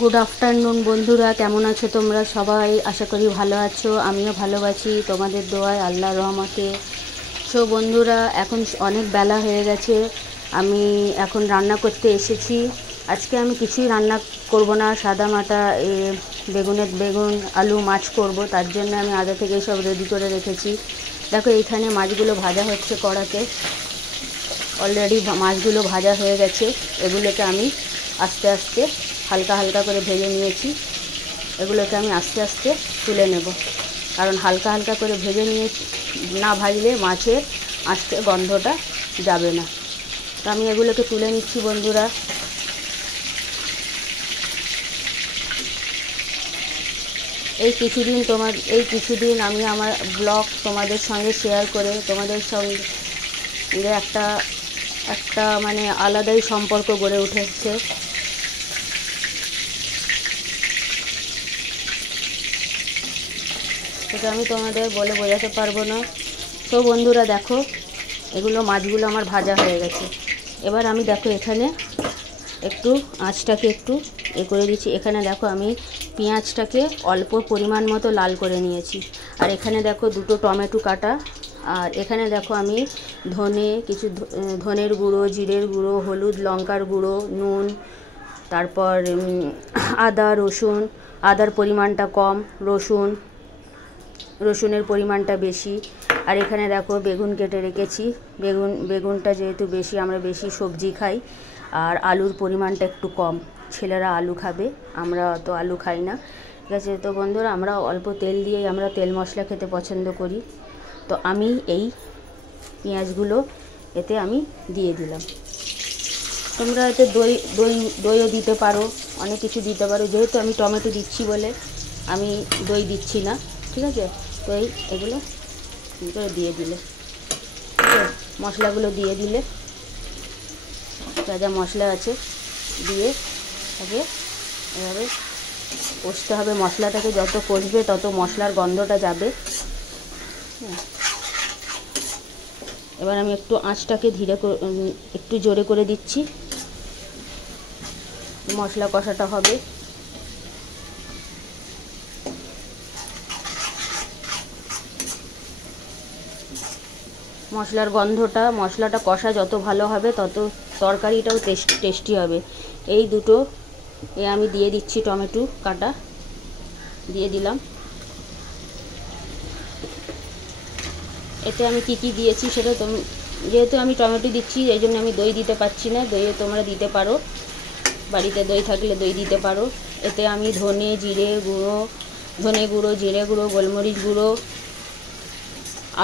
Good afternoon বন্ধুরা, কেমন আছো তোমরা সবাই? আশা করি ভালো আছো, আমিও ভালো আছি তোমাদের দোয়ায়, আল্লাহর রহমতে। সো বন্ধুরা, এখন অনেক বেলা হয়ে গেছে, আমি এখন রান্না করতে এসেছি। আজকে আমি কিছুই রান্না করব না, সাদা মাটা বেগুন আলু মাছ করব। তার জন্য আমি আগে থেকে সব রেডি করে রেখেছি। দেখো এইখানে মাছগুলো ভাজা হচ্ছে কড়াতে, অলরেডি মাছগুলো ভাজা হয়ে গেছে। এগুলোকে আমি আস্তে আস্তে হালকা হালকা করে ভেজে নিয়েছি। এগুলোকে আমি আস্তে আস্তে তুলে নেব, কারণ হালকা হালকা করে ভেজে নিয়ে না ভাজলে মাছের আস্তে গন্ধটা যাবে না। তো আমি এগুলোকে তুলে নিচ্ছি বন্ধুরা। এই কিছুদিন আমি আমার ব্লগ তোমাদের সঙ্গে শেয়ার করে তোমাদের সঙ্গে একটা মানে আলাদাই সম্পর্ক গড়ে উঠেছে। সেটা আমি তোমাদের বলে বোঝাতে পারবো না। তো বন্ধুরা দেখো, মাছগুলো আমার ভাজা হয়ে গেছে। এবার আমি দেখো এখানে একটু আঁচটাকে একটু করে দিচ্ছি। এখানে দেখো আমি পেঁয়াজটাকে অল্প পরিমাণ মতো লাল করে নিয়েছি। আর এখানে দেখো দুটো টমেটো কাটা। আর এখানে দেখো আমি ধনের গুঁড়ো, জিরের গুঁড়ো, হলুদ, লঙ্কার গুঁড়ো, নুন, তারপর আদার পরিমাণটা কম, রসুনের পরিমাণটা বেশি। আর এখানে দেখো বেগুন কেটে রেখেছি। বেগুনটা যেহেতু আমরা বেশি সবজি খাই, আর আলুর পরিমাণটা একটু কম। ছেলেরা আলু খাবে, আমরা তো আলু খাই না, ঠিক আছে? তো বন্ধুরা, আমরা অল্প তেল দিয়েই আমরা তেল মশলা খেতে পছন্দ করি। তো আমি এই পেঁয়াজগুলো এতে আমি দিয়ে দিলাম। তোমরা এতে দইও দিতে পারো, অনেক কিছু দিতে পারো। যেহেতু আমি টমেটো দিচ্ছি বলে আমি দই দিচ্ছি না, ঠিক আছে? তো এগুলো দিয়ে দিলে, মশলাগুলো দিয়ে দিলে, যা যা মশলা আছে দিয়ে তাকে এভাবে কষতে হবে। মশলাটাকে যত কষবে তত মশলার গন্ধটা যাবে। এবার আমি একটু আঁচটাকে একটু জোরে করে দিচ্ছি, মশলা কষাটা হবে। মশলাটা কষা যত ভালো হবে তত তরকারিটাও টেস্টি হবে। এই দুটো আমি দিয়ে দিচ্ছি, টমেটো কাটা দিয়ে দিলাম। এতে আমি কি দিয়েছি সেটা যেহেতু আমি টমেটো দিচ্ছি এই জন্য আমি দই দিতে পারছি না। দইও তোমরা দিতে পারো, বাড়িতে দই থাকলে দই দিতে পারো। এতে আমি ধনে গুঁড়ো, জিরে গুঁড়ো, গোলমরিচ গুঁড়ো,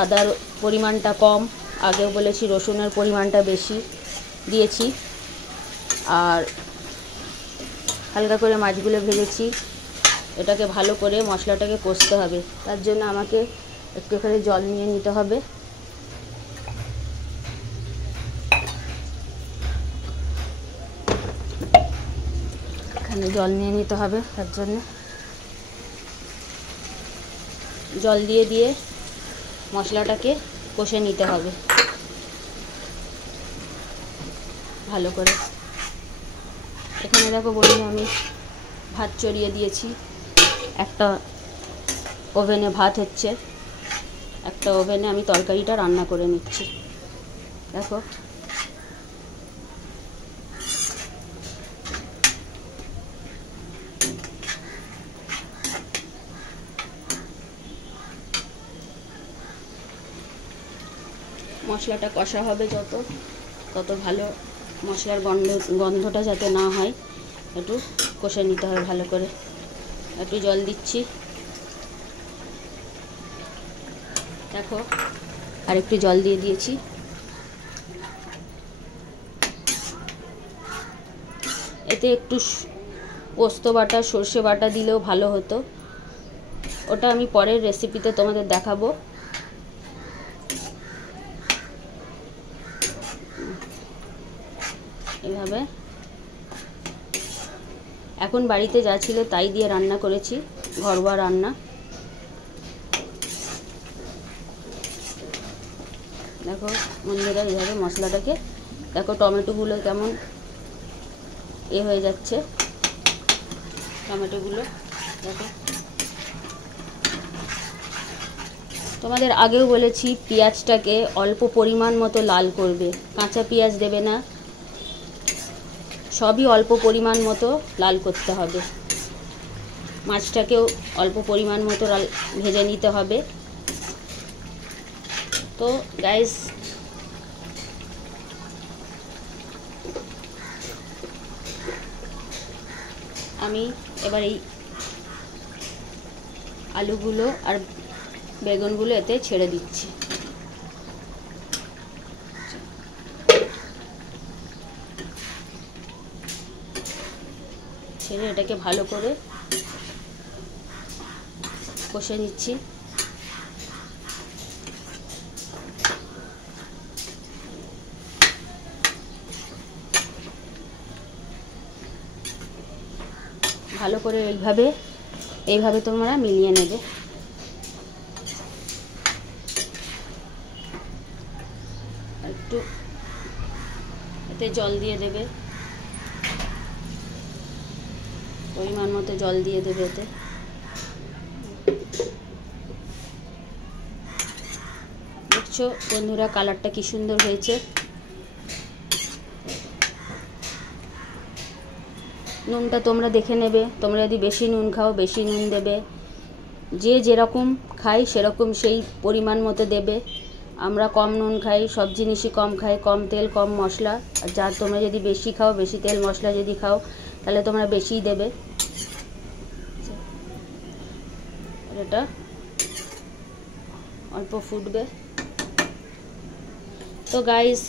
আদার পরিমাণটা কম, আগেও বলেছি রসুনের পরিমাণটা বেশি দিয়েছি। আর হালকা করে মাছগুলো ভেজেছি। এটাকে ভালো করে মশলাটাকে কষতে হবে, তার জন্য আমাকে একটুখানি জল নিয়ে নিতে হবে। এখানে জল নিয়ে নিতে হবে, তার জন্য জল দিয়ে মশলাটাকে কষে নিতে হবে ভালো করে। এখানে দেখো বন্ধু, আমি ভাত চড়িয়ে দিয়েছি। একটা ওভেনে ভাত হচ্ছে, একটা ওভেনে আমি তরকারিটা রান্না করে নিচ্ছি। দেখো মশলাটা কষা হবে তত ভালো। মশলার গন্ধটা যাতে না হয় একটু কষে নিতে হবে ভালো করে। একটু জল দিচ্ছি, দেখো আর একটু জল দিয়ে দিয়েছি। এতে একটু পোস্ত বাটা, সর্ষে বাটা দিলেও ভালো হতো, ওটা আমি পরের রেসিপিতে তোমাদের দেখাবো। এভাবে এখন বাড়িতে যা ছিল তাই দিয়ে রান্না করেছি, ঘরোয়া রান্না। দেখো বন্ধুরা, এইভাবে মশলাটাকে দেখো, টমেটোগুলো কেমন হয়ে যাচ্ছে। টমেটোগুলো দেখো। তোমাদের আগেও বলেছি পেঁয়াজটাকে অল্প পরিমাণ মতো লাল করবে, কাঁচা পেঁয়াজ দেবে না, সবই অল্প পরিমাণ মতো লাল করতে হবে। মাছটাকেও অল্প পরিমাণ মতো ভেজে নিতে হবে। তো গাইস আমি এবার এই আলুগুলো আর বেগুনগুলো এতে ছেড়ে দিচ্ছি। ছেড়ে এটাকে ভালো করে কষে নিচ্ছি। ভালো করে এইভাবে তোমরা মিলিয়ে নেবে। একটু এতে জল দিয়ে দেবে, পরিমাণ মতো জল দিয়ে দেবে এতে। দেখছো বন্ধুরা কালারটা কি সুন্দর হয়েছে। নুনটা তোমরা দেখে নেবে, তোমরা যদি বেশি নুন খাও বেশি নুন দেবে, যে যেরকম খাই সেরকম সেই পরিমাণ মতো দেবে। আমরা কম নুন খাই, সব জিনিসই কম খাই, কম তেল কম মশলা। আর যা তোমরা যদি বেশি খাও, বেশি তেল মশলা যদি খাও, তাহলে তোমরা বেশিই দেবে। এটা অল্প ফুটবে। তো গাইস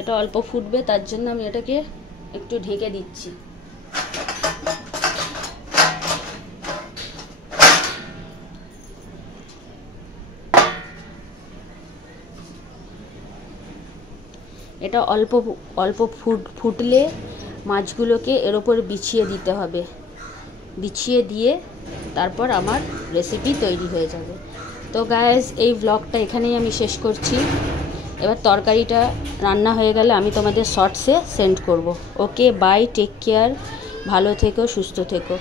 এটা অল্প ফুটবে, তার জন্য আমি এটাকে একটু ঢেকে দিচ্ছি। এটা অল্প ফুটলে মাছগুলোকে এর ওপর বিছিয়ে দিতে হবে। বিছিয়ে দিয়ে তারপর আমার রেসিপি তৈরি হয়ে যাবে। তো গাইস এই ব্লগটা এখানেই আমি শেষ করছি। এবার তরকারিটা রান্না হয়ে গেলে আমি তোমাদের শর্টসে সেন্ড করব। ওকে বাই, টেক কেয়ার, ভালো থেকো, সুস্থ থেকো।